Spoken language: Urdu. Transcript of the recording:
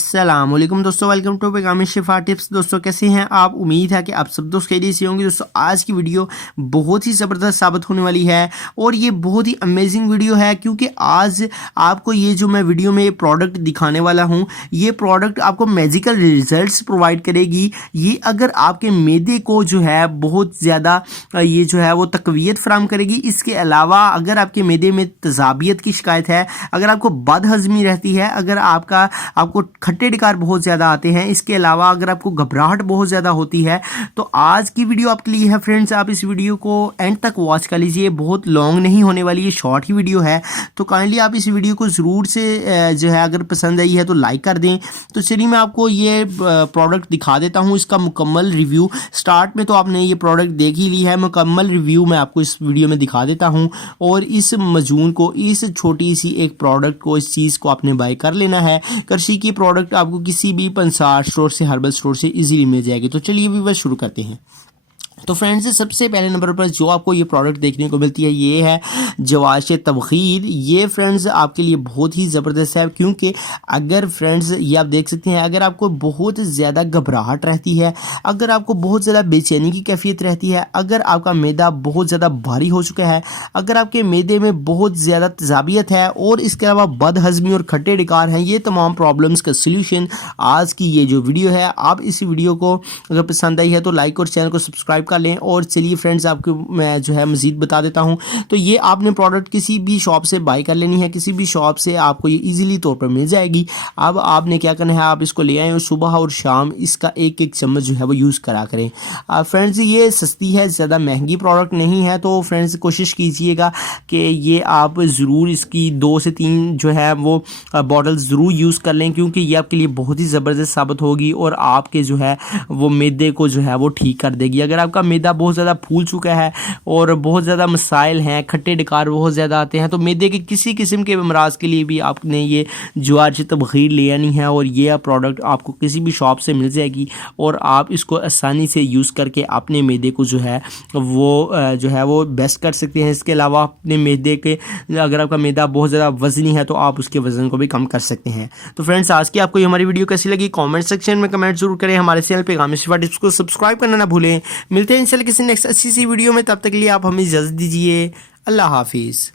السلام علیکم دوستوں، ویلکم ٹو پیغام شفا ٹپس۔ دوستوں کیسے ہیں آپ؟ امید ہے کہ آپ سب دوست خیریت سے ہوں گے۔ دوستوں آج کی ویڈیو بہت ہی زبردست ثابت ہونے والی ہے اور یہ بہت ہی امیزنگ ویڈیو ہے، کیونکہ آج آپ کو یہ جو میں ویڈیو میں پروڈکٹ دکھانے والا ہوں، یہ پروڈکٹ آپ کو میجیکل ریزلٹس پرووائڈ کرے گی۔ یہ اگر آپ کے معدے کو جو ہے بہت زیادہ یہ جو ہے وہ تقویت فراہم کرے گی۔ اس کے علاوہ اگر آپ کے معدے میں تیزابیت کی شکایت ہے، اگر آپ کو بد ہضمی رہتی ہے، اگر آپ کو کھٹے ڈکار بہت زیادہ آتے ہیں، اس کے علاوہ اگر آپ کو گھبراہٹ بہت زیادہ ہوتی ہے، تو آج کی ویڈیو آپ کے لیے ہے فرینڈز۔ آپ اس ویڈیو کو اینڈ تک واچ کر لیجئے، بہت لانگ نہیں ہونے والی، یہ شارٹ ہی ویڈیو ہے، تو کائنڈلی آپ اس ویڈیو کو ضرور سے جو ہے اگر پسند آئی ہے تو لائک کر دیں۔ تو چلیے میں آپ کو یہ پروڈکٹ دکھا دیتا ہوں، اس کا مکمل ریویو۔ سٹارٹ میں تو آپ نے یہ پروڈکٹ دیکھ ہی لی ہے، مکمل ریویو میں آپ کو اس ویڈیو میں دکھا دیتا ہوں، اور اس مجون کو، اس چھوٹی سی ایک پروڈکٹ کو، اس چیز کو آپ نے بائی کر لینا ہے۔ کرشی کی پروڈکٹ آپ کو کسی بھی پنسار سٹور سے، ہربل سٹور سے ایزیلی مل جائے گی۔ تو چلیے ویورز شروع کرتے ہیں۔ تو فرینڈز سب سے پہلے نمبر پر جو آپ کو یہ پروڈکٹ دیکھنے کو ملتی ہے، یہ ہے جواش تبخیر۔ یہ فرینڈز آپ کے لیے بہت ہی زبردست ہے، کیونکہ اگر فرینڈز یہ آپ دیکھ سکتے ہیں، اگر آپ کو بہت زیادہ گھبراہٹ رہتی ہے، اگر آپ کو بہت زیادہ بے چینی کی کیفیت رہتی ہے، اگر آپ کا معدہ بہت زیادہ بھاری ہو چکا ہے، اگر آپ کے معدے میں بہت زیادہ تیزابیت ہے، اور اس کے علاوہ بد ہضمی اور کھٹے ڈکار ہیں، یہ تمام پرابلمس کا سلیوشن آج کی یہ جو ویڈیو ہے۔ آپ اس ویڈیو کو اگر پسند آئی ہے تو لائک اور چینل کو سبسکرائب کر لیں۔ اور چلیے فرینڈز آپ کو میں جو ہے مزید بتا دیتا ہوں۔ تو یہ آپ نے پروڈکٹ کسی بھی شاپ سے بائی کر لینی ہے، کسی بھی شاپ سے آپ کو یہ ایزیلی طور پر مل جائے گی۔ اب آپ نے کیا کرنا ہے، آپ اس کو لے آئیں اور صبح اور شام اس کا ایک ایک چمچ جو ہے وہ یوز کرا کریں۔ فرینڈز یہ سستی ہے، زیادہ مہنگی پروڈکٹ نہیں ہے، تو فرینڈز کوشش کیجئے گا کہ یہ آپ ضرور اس کی 2 سے 3 جو ہے وہ بوٹل ضرور یوز کر لیں، کیونکہ یہ آپ کے لیے بہت ہی زبردست ثابت ہوگی اور آپ کے جو ہے وہ معدے کو جو ہے وہ ٹھیک کر دے گی۔ اگر آپ کا معدہ بہت زیادہ پھول چکا ہے اور بہت زیادہ مسائل ہیں، کھٹے ڈکار بہت زیادہ آتے ہیں، تو معدے کے کسی قسم کے امراض کے لیے بھی آپ نے یہ جواش تبخیر لے آنی ہے، اور یہ پروڈکٹ آپ کو کسی بھی شاپ سے مل جائے گی، اور آپ اس کو آسانی سے یوز کر کے اپنے معدے کو جو ہے وہ بیسٹ کر سکتے ہیں۔ اس کے علاوہ اپنے معدے کے، اگر آپ کا معدہ بہت زیادہ وزنی ہے تو آپ اس کے وزن کو بھی کم کر سکتے ہیں۔ تو فرینڈز آج کی آپ کو یہ ہماری ویڈیو کیسی لگی، کامنٹ سیکشن میں کمنٹ ضرور کریں۔ ہمارے چینل پیغام شفا ٹپس کو سبسکرائب کرنا نہ بھولیں۔ ملتے ہیں انشاءاللہ کسی نیکسٹ اچھی سی ویڈیو میں، تب تک کے لیے آپ ہمیں اجازت دیجیے۔ اللہ حافظ۔